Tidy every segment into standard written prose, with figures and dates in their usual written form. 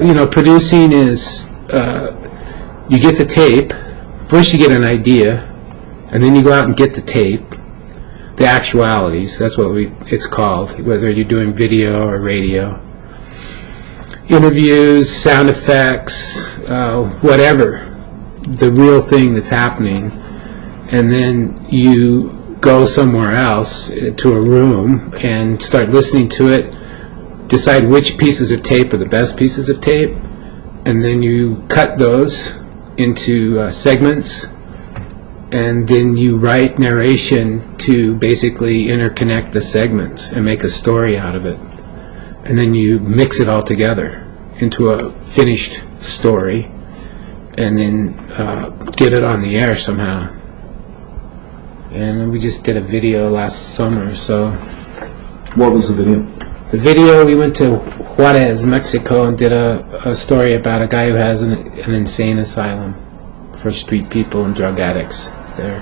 Producing is you get the tape. First you get an idea, and then you go out and get the tape, the actualities. That's what it's called, whether you're doing video or radio. Interviews, sound effects, whatever, the real thing that's happening. And then you go somewhere else to a room and start listening to it, decide which pieces of tape are the best pieces of tape, and then you cut those into segments, and then you write narration to basically interconnect the segments and make a story out of it. And then you mix it all together into a finished story, and then get it on the air somehow. And we just did a video last summer, so... What was the video? The video, we went to Juarez, Mexico, and did a story about a guy who has an insane asylum for street people and drug addicts there.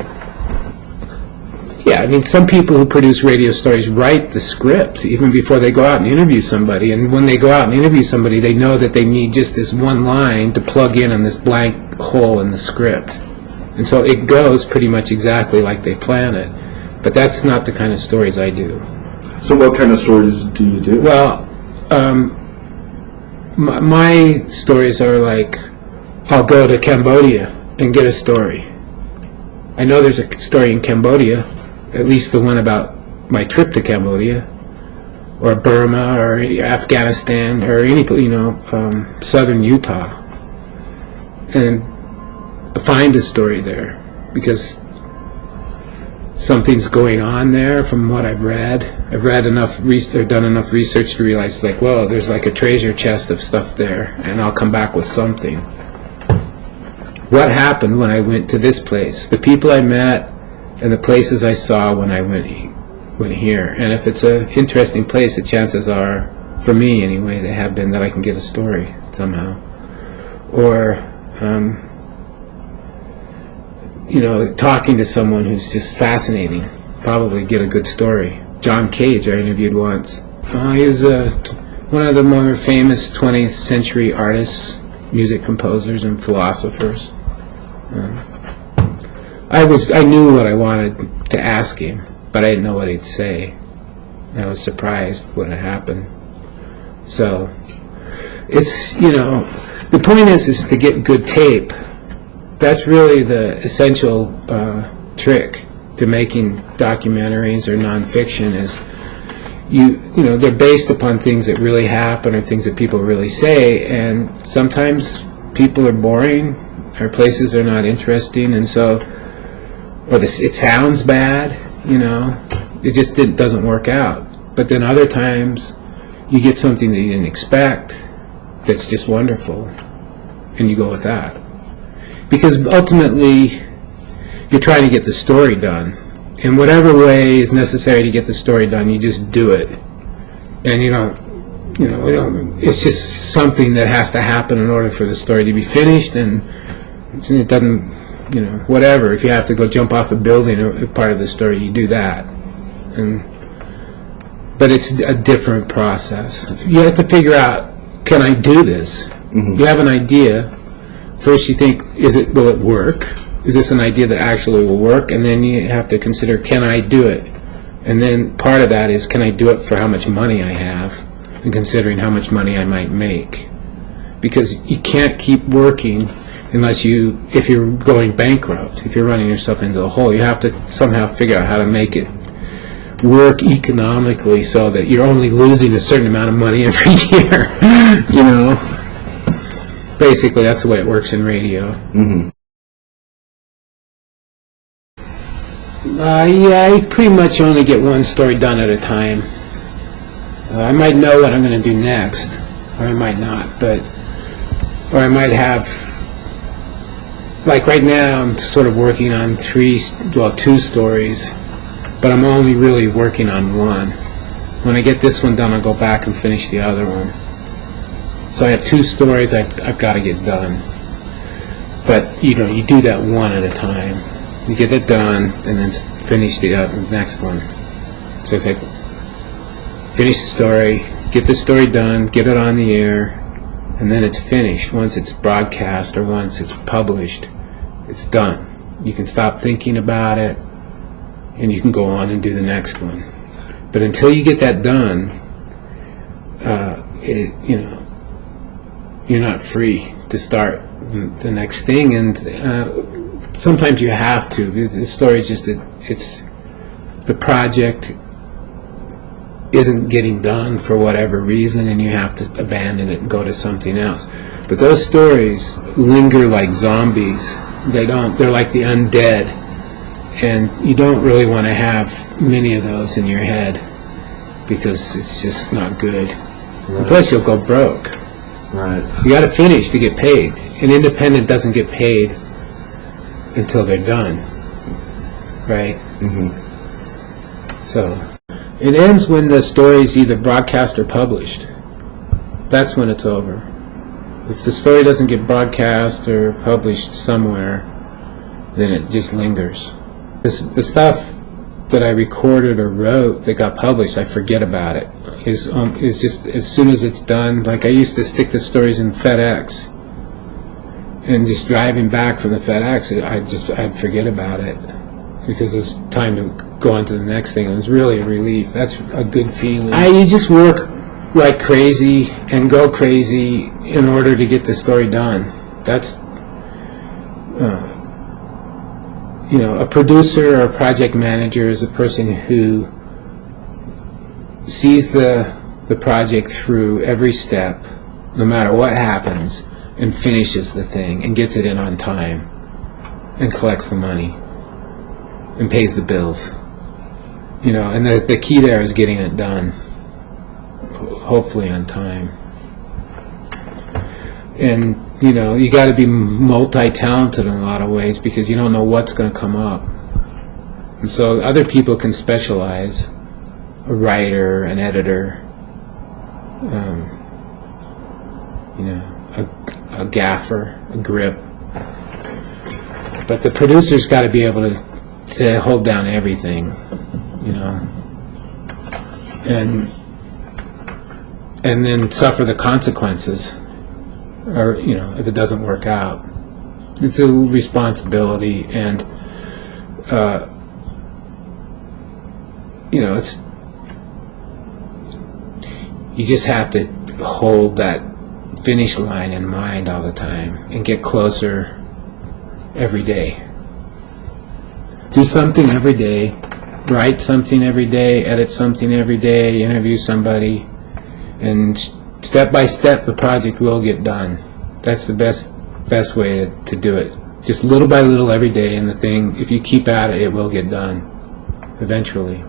Yeah, I mean, some people who produce radio stories write the script even before they go out and interview somebody. And when they go out and interview somebody, they know that they need just this one line to plug in on this blank hole in the script. And so it goes pretty much exactly like they plan it. But that's not the kind of stories I do. So what kind of stories do you do? Well, my stories are like, I'll go to Cambodia and get a story. I know there's a story in Cambodia, at least the one about my trip to Cambodia, or Burma, or Afghanistan, or any, southern Utah, and find a story there, because something's going on there from what I've read. I've read enough, done enough research to realize, like, whoa, there's like a treasure chest of stuff there, and I'll come back with something. What happened when I went to this place? The people I met and the places I saw when I went here. And if it's an interesting place, the chances are, for me anyway, they have been that I can get a story somehow. Or talking to someone who's just fascinating, probably get a good story. John Cage I interviewed once. He was one of the more famous 20th century artists, music composers, and philosophers. I knew what I wanted to ask him, but I didn't know what he'd say. I was surprised when it happened. So it's, the point is to get good tape. That's really the essential trick to making documentaries or nonfiction. Is they're based upon things that really happen or things that people really say, and sometimes people are boring or places are not interesting, and so it sounds bad. It just doesn't work out. But then other times you get something that you didn't expect that's just wonderful, and you go with that. Because ultimately, you're trying to get the story done. In whatever way is necessary to get the story done, you just do it. And it's just something that has to happen in order for the story to be finished, and it doesn't, whatever. If you have to go jump off a building or part of the story, you do that. But it's a different process. You have to figure out, can I do this? Mm-hmm. You have an idea. First you think, will it work? Is this an idea that actually will work? And then you have to consider, can I do it? And then part of that is, can I do it for how much money I have? And considering how much money I might make. Because you can't keep working if you're going bankrupt, if you're running yourself into the hole. You have to somehow figure out how to make it work economically so that you're only losing a certain amount of money every year, Basically, that's the way it works in radio. Mm-hmm. I pretty much only get one story done at a time. I might know what I'm going to do next, or I might not, or I might have, like right now, I'm sort of working on two stories, but I'm only really working on one. When I get this one done, I'll go back and finish the other one. So I have two stories I've got to get done. But, you do that one at a time. You get it done, and then finish the next one. So it's like, finish the story, get the story done, get it on the air, and then it's finished. Once it's broadcast or once it's published, it's done. You can stop thinking about it, and you can go on and do the next one. But until you get that done, you're not free to start the next thing. And sometimes you have to. The story is just it's the project isn't getting done for whatever reason, and you have to abandon it and go to something else. But those stories linger like zombies. They're like the undead, and you don't really want to have many of those in your head because it's just not good. Right. Plus you'll go broke. Right. You got to finish to get paid. An independent doesn't get paid until they're done, right? Mm-hmm. So it ends when the story is either broadcast or published. That's when it's over. If the story doesn't get broadcast or published somewhere, then it just lingers. The stuff that I recorded or wrote that got published, I forget about it. Is just as soon as it's done. Like I used to stick the stories in FedEx, and just driving back from the FedEx, I'd forget about it because it was time to go on to the next thing. It was really a relief. That's a good feeling. You just work like crazy and go crazy in order to get the story done. That's a producer or a project manager is a person who sees the project through every step, no matter what happens, and finishes the thing and gets it in on time and collects the money and pays the bills. And the key there is getting it done, hopefully on time. And you got to be multi-talented in a lot of ways because you don't know what's going to come up. And so other people can specialize, a writer, an editor, a gaffer, a grip. But the producer's got to be able to hold down everything, and then suffer the consequences, or if it doesn't work out. It's a responsibility, and it's you just have to hold that finish line in mind all the time and get closer every day. Do something every day, write something every day, edit something every day, interview somebody, and step by step the project will get done. That's the best way to do it. Just little by little every day, and the thing, if you keep at it, it will get done eventually.